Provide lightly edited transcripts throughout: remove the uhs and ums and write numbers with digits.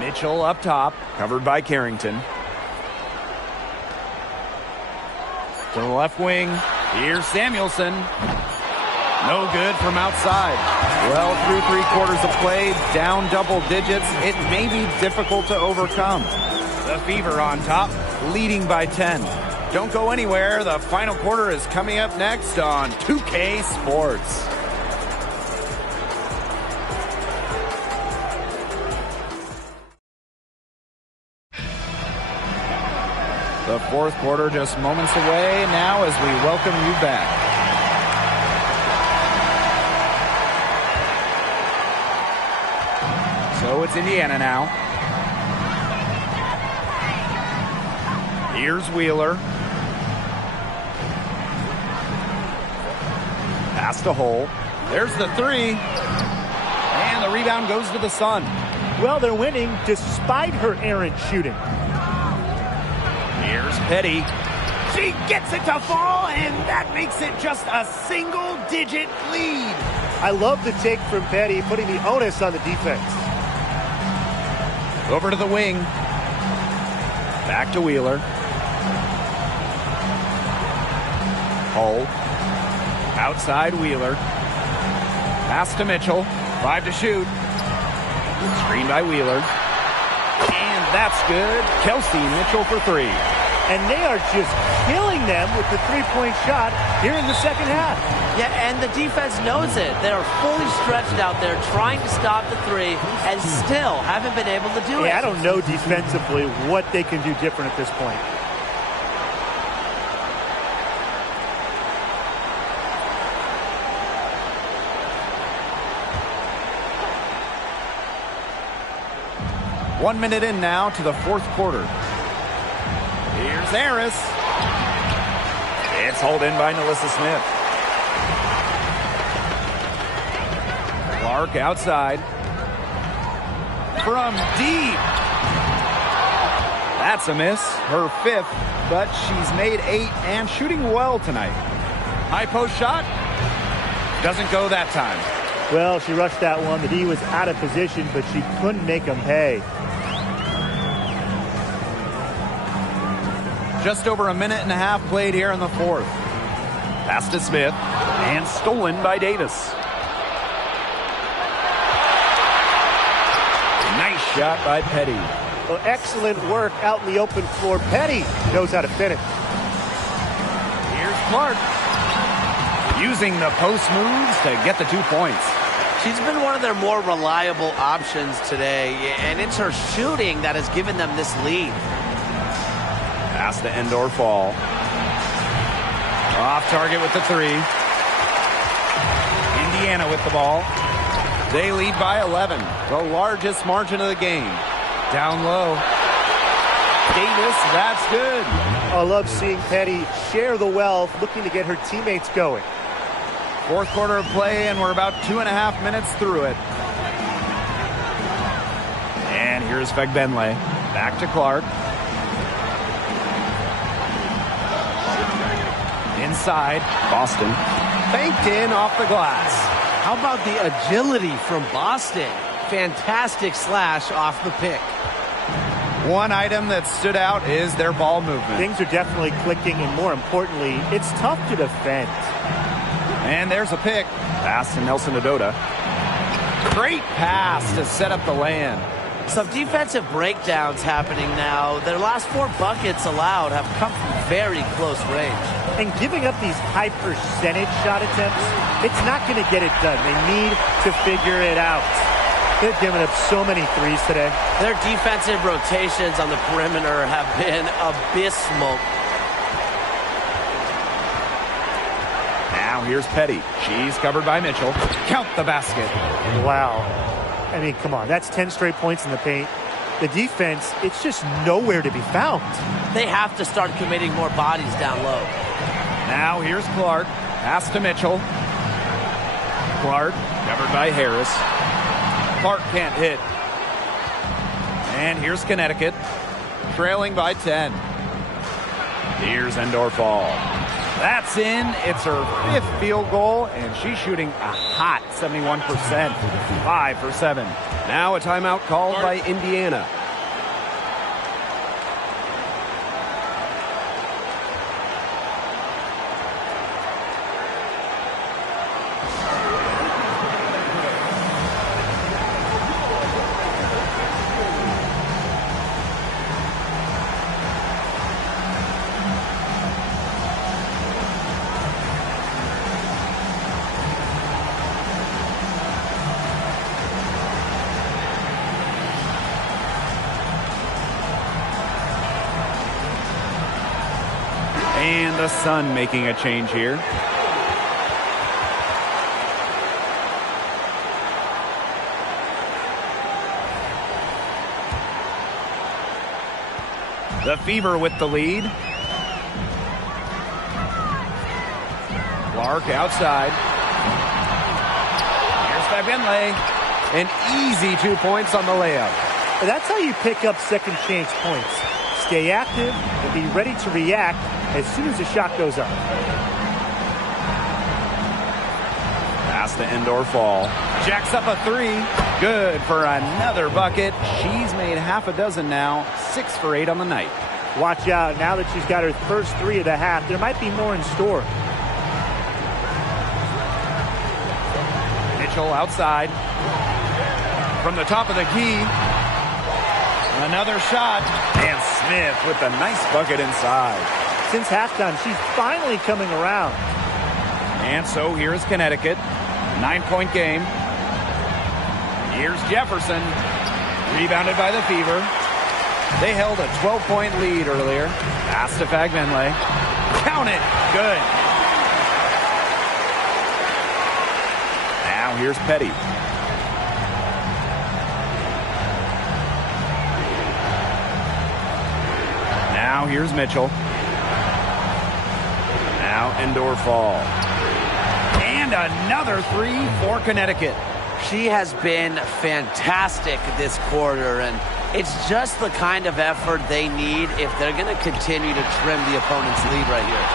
Mitchell up top, covered by Carrington. To the left wing, here's Samuelson. No good from outside. Well, through 3/4 of play, down double digits. It may be difficult to overcome. The Fever on top, leading by 10. Don't go anywhere. The final quarter is coming up next on 2K Sports. The fourth quarter just moments away now as we welcome you back. So it's Indiana now. Here's Wheeler. Pass to Hull. There's the three. And the rebound goes to the Sun. Well, they're winning despite her errant shooting. Here's Petty. She gets it to fall, and that makes it just a single-digit lead. I love the take from Petty, putting the onus on the defense. Over to the wing. Back to Wheeler. Hull. Outside Wheeler. Pass to Mitchell. 5 to shoot. Screen by Wheeler. And that's good. Kelsey Mitchell for 3. And they are just killing them with the three-point shot here in the second half. Yeah, and the defense knows it. They are fully stretched out there trying to stop the three and still haven't been able to do it. I don't know defensively what they can do different at this point. One minute in now to the fourth quarter. Here's Harris. It's hauled in by Nalissa Smith. Clark outside. From deep. That's a miss. Her 5th, but she's made 8 and shooting well tonight. High post shot. Doesn't go that time. Well, she rushed that one. The D was out of position, but she couldn't make them pay. Just over a minute and a half played here in the fourth. Pass to Smith and stolen by Davis. Nice shot by Petty. Well, excellent work out in the open floor. Petty knows how to finish. Here's Clark. Using the post moves to get the 2 points. She's been one of their more reliable options today, and it's her shooting that has given them this lead. Pass to Endor Fall. Off target with the 3. Indiana with the ball. They lead by 11. The largest margin of the game. Down low. Davis, that's good. I love seeing Petty share the wealth, looking to get her teammates going. Fourth quarter of play, and we're about 2.5 minutes through it. And here's Fegbenle. Back to Clark. Inside, Boston. Banked in off the glass. How about the agility from Boston? Fantastic slash off the pick. One item that stood out is their ball movement. Things are definitely clicking, and more importantly, it's tough to defend. And there's a pick. Pass to Nelson Adota. Great pass to set up the land. Some defensive breakdowns happening now. Their last 4 buckets allowed have come from very close range. And giving up these high percentage shot attempts, it's not going to get it done. They need to figure it out. They're giving up so many threes today. Their defensive rotations on the perimeter have been abysmal. Now here's Petty. She's covered by Mitchell. Count the basket. Wow. I mean, come on. That's 10 straight points in the paint. The defense, it's just nowhere to be found. They have to start committing more bodies down low. Now here's Clark. Pass to Mitchell. Clark covered by Harris. Clark can't hit. And here's Connecticut. Trailing by 10. Here's Endor Fall. That's in. It's her 5th field goal, and she's shooting a hot 71%. 5 for 7. Now a timeout called by Indiana. And the Sun making a change here. The Fever with the lead. Clark outside. Here's Fagenle. An easy 2 points on the layup. That's how you pick up second chance points. Stay active and be ready to react as soon as the shot goes up. Pass to Endor Fall. Jacks up a 3. Good for another bucket. She's made half a dozen now. 6 for 8 on the night. Watch out. Now that she's got her first 3 of the half, there might be more in store. Mitchell outside. From the top of the key. Another shot. And Smith with a nice bucket inside. Since halftime, she's finally coming around. And so here's Connecticut. 9-point game. Here's Jefferson. Rebounded by the Fever. They held a 12-point lead earlier. Pass to Fagenle. Count it. Good. Now here's Petty. Now here's Mitchell. Now Endor Fall. And another 3 for Connecticut. She has been fantastic this quarter, and it's just the kind of effort they need if they're going to continue to trim the opponent's lead right here.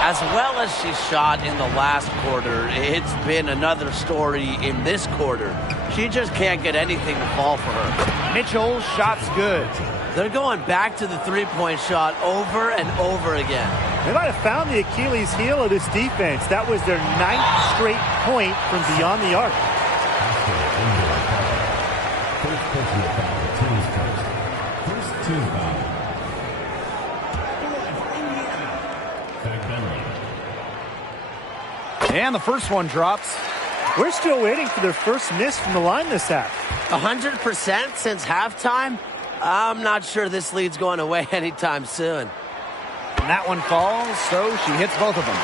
As well as she shot in the last quarter, it's been another story in this quarter. She just can't get anything to fall for her. Mitchell's shot's good. They're going back to the three-point shot over and over again. They might have found the Achilles heel of this defense. That was their 9th straight point from beyond the arc. And the first one drops. We're still waiting for their first miss from the line this half. 100% since halftime? I'm not sure this lead's going away anytime soon. And that one falls, so she hits both of them.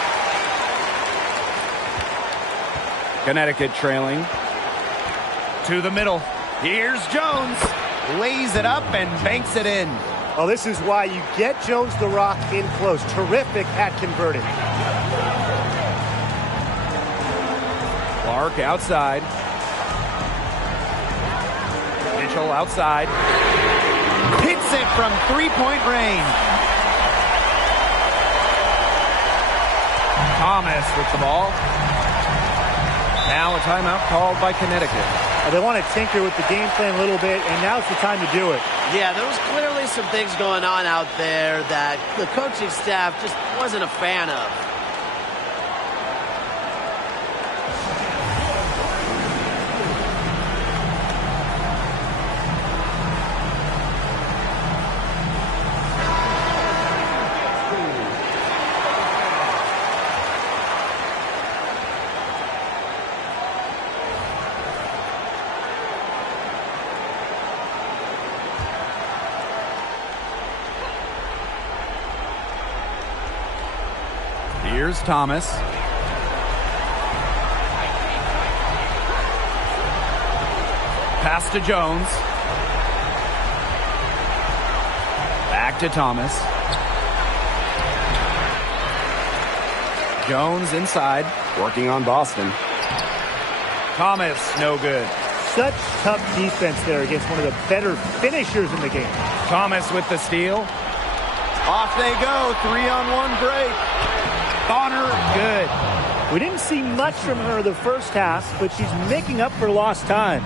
Connecticut trailing. To the middle. Here's Jones. Lays it up and banks it in. Oh, this is why you get Jones the Rock in close. Terrific at converting. Clark outside. Mitchell outside. Hits it from three-point range. Thomas with the ball. Now a timeout called by Connecticut. They want to tinker with the game plan a little bit, and now's the time to do it. Yeah, there was clearly some things going on out there that the coaching staff just wasn't a fan of. Here's Thomas. Pass to Jones. Back to Thomas. Jones inside. Working on Boston. Thomas, no good. Such tough defense there against one of the better finishers in the game. Thomas with the steal. Off they go. 3-on-1 break. Bonner, good. We didn't see much from her the first half, but she's making up for lost time.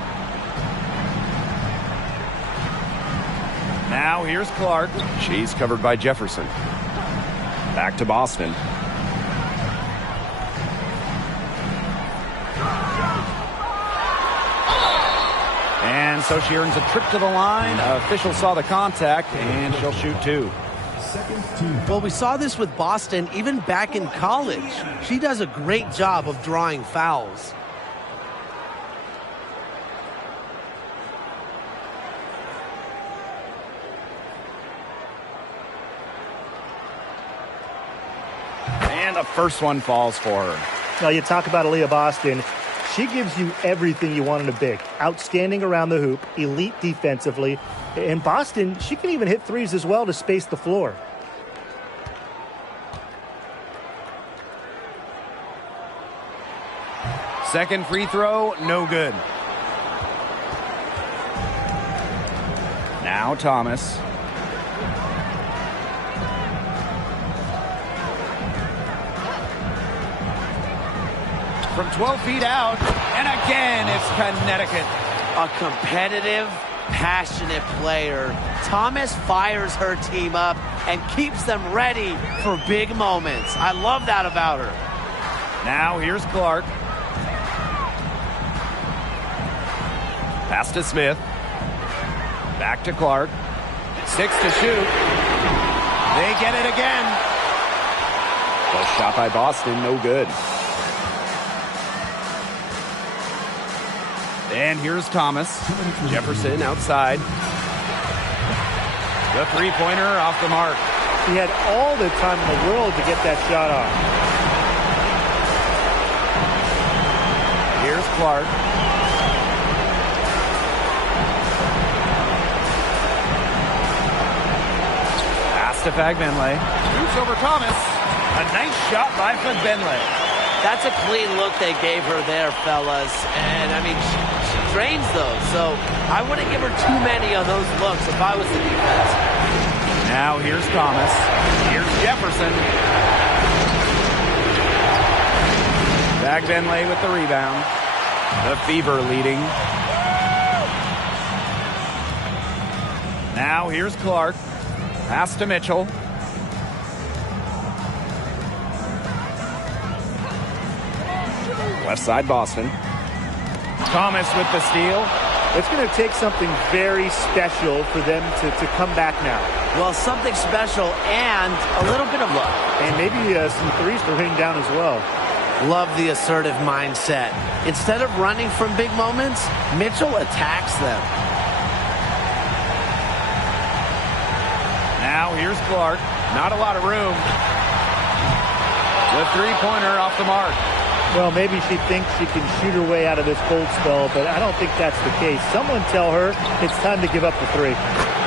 Now here's Clark. She's covered by Jefferson. Back to Boston. And so she earns a trip to the line. Official saw the contact, and she'll shoot 2. Well, we saw this with Boston even back in college. She does a great job of drawing fouls. And the first one falls for her. Now, you talk about Aaliyah Boston. She gives you everything you want in a big. Outstanding around the hoop, elite defensively. In Boston, she can even hit threes as well to space the floor. Second free throw, no good. Now Thomas. From 12 feet out, and again, it's Connecticut. A competitive, passionate player. Thomas fires her team up and keeps them ready for big moments. I love that about her. Now here's Clark. Pass to Smith. Back to Clark. 6 to shoot. They get it again. The shot by Boston, no good. And here's Thomas. Jefferson outside. The three-pointer off the mark. He had all the time in the world to get that shot off. Here's Clark. Pass to Fagbenle. Shoots over Thomas. A nice shot by Fagbenle. That's a clean look they gave her there, fellas. And, I mean, she drains those. So I wouldn't give her too many of those looks if I was the defense. Now here's Thomas. Here's Jefferson. Fagbenle with the rebound. The Fever leading. Now here's Clark. Pass to Mitchell. Left side Boston. Thomas with the steal. It's going to take something very special for them to come back now. Well, something special and a little bit of luck. And maybe some threes to rain down as well. Love the assertive mindset. Instead of running from big moments, Mitchell attacks them. Now here's Clark. Not a lot of room. The three-pointer off the mark. Well, maybe she thinks she can shoot her way out of this cold spell, but I don't think that's the case. Someone tell her it's time to give up the three.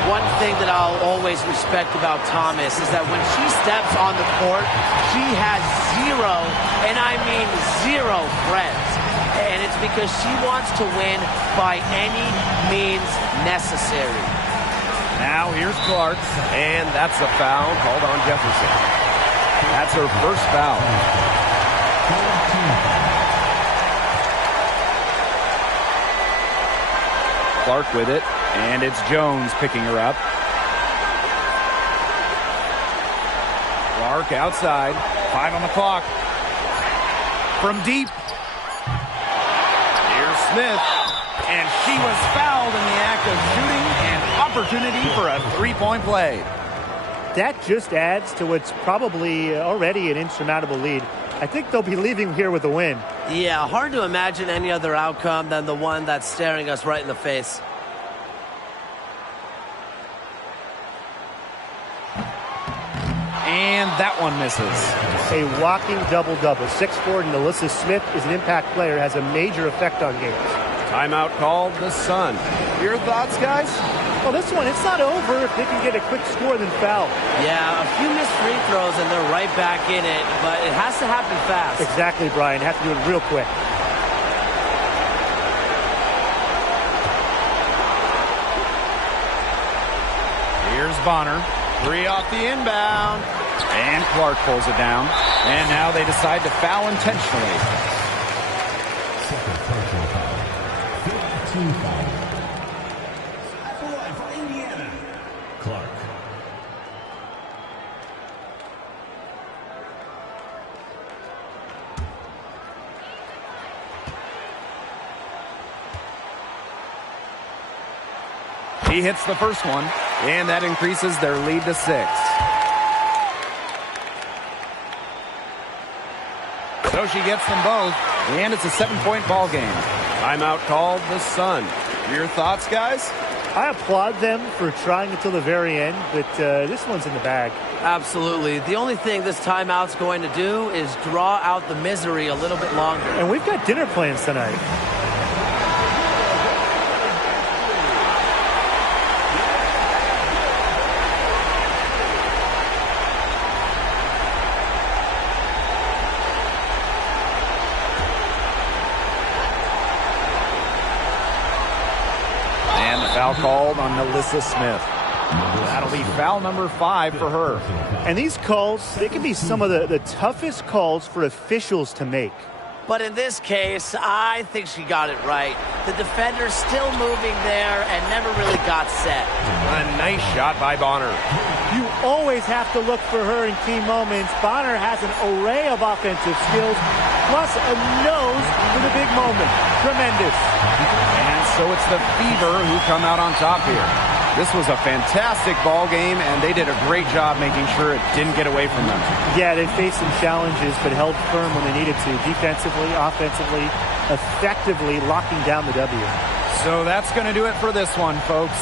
One thing that I'll always respect about Thomas is that when she steps on the court, she has zero, and I mean zero, friends. And it's because she wants to win by any means necessary. Now here's Clark. And that's a foul called on Jefferson. That's her first foul. Clark with it, and it's Jones picking her up. Clark outside, 5 on the clock. From deep, here's Smith, and she was fouled in the act of shooting, and opportunity for a three-point play. That just adds to what's probably already an insurmountable lead. I think they'll be leaving here with a win. Yeah, hard to imagine any other outcome than the one that's staring us right in the face. And that one misses. A walking double-double. 6'4", Alyssa Smith is an impact player, has a major effect on games. Timeout called the Sun. Your thoughts, guys? Well, this one, it's not over if they can get a quick score then foul. Yeah, a few missed free throws and they're right back in it, but it has to happen fast. Exactly, Brian. Have to do it real quick. Here's Bonner. 3 off the inbound. And Clark pulls it down. And now they decide to foul intentionally. Second personal foul. 15 foul. For Indiana, Clark. He hits the first one, and that increases their lead to 6. So she gets them both, and it's a 7-point ball game. Timeout called, the Sun. Your thoughts, guys? I applaud them for trying until the very end, but this one's in the bag. Absolutely. The only thing this timeout's going to do is draw out the misery a little bit longer. And we've got dinner plans tonight. Foul called on Melissa Smith. That'll be foul number 5 for her. And these calls, they can be some of the toughest calls for officials to make. But in this case, I think she got it right. The defender's still moving there and never really got set. A nice shot by Bonner. You always have to look for her in key moments. Bonner has an array of offensive skills, plus a nose for the big moment. Tremendous. And so it's the Fever who come out on top here. This was a fantastic ball game, and they did a great job making sure it didn't get away from them. Yeah, they faced some challenges, but held firm when they needed to. Defensively, offensively, effectively locking down the W. So that's going to do it for this one, folks.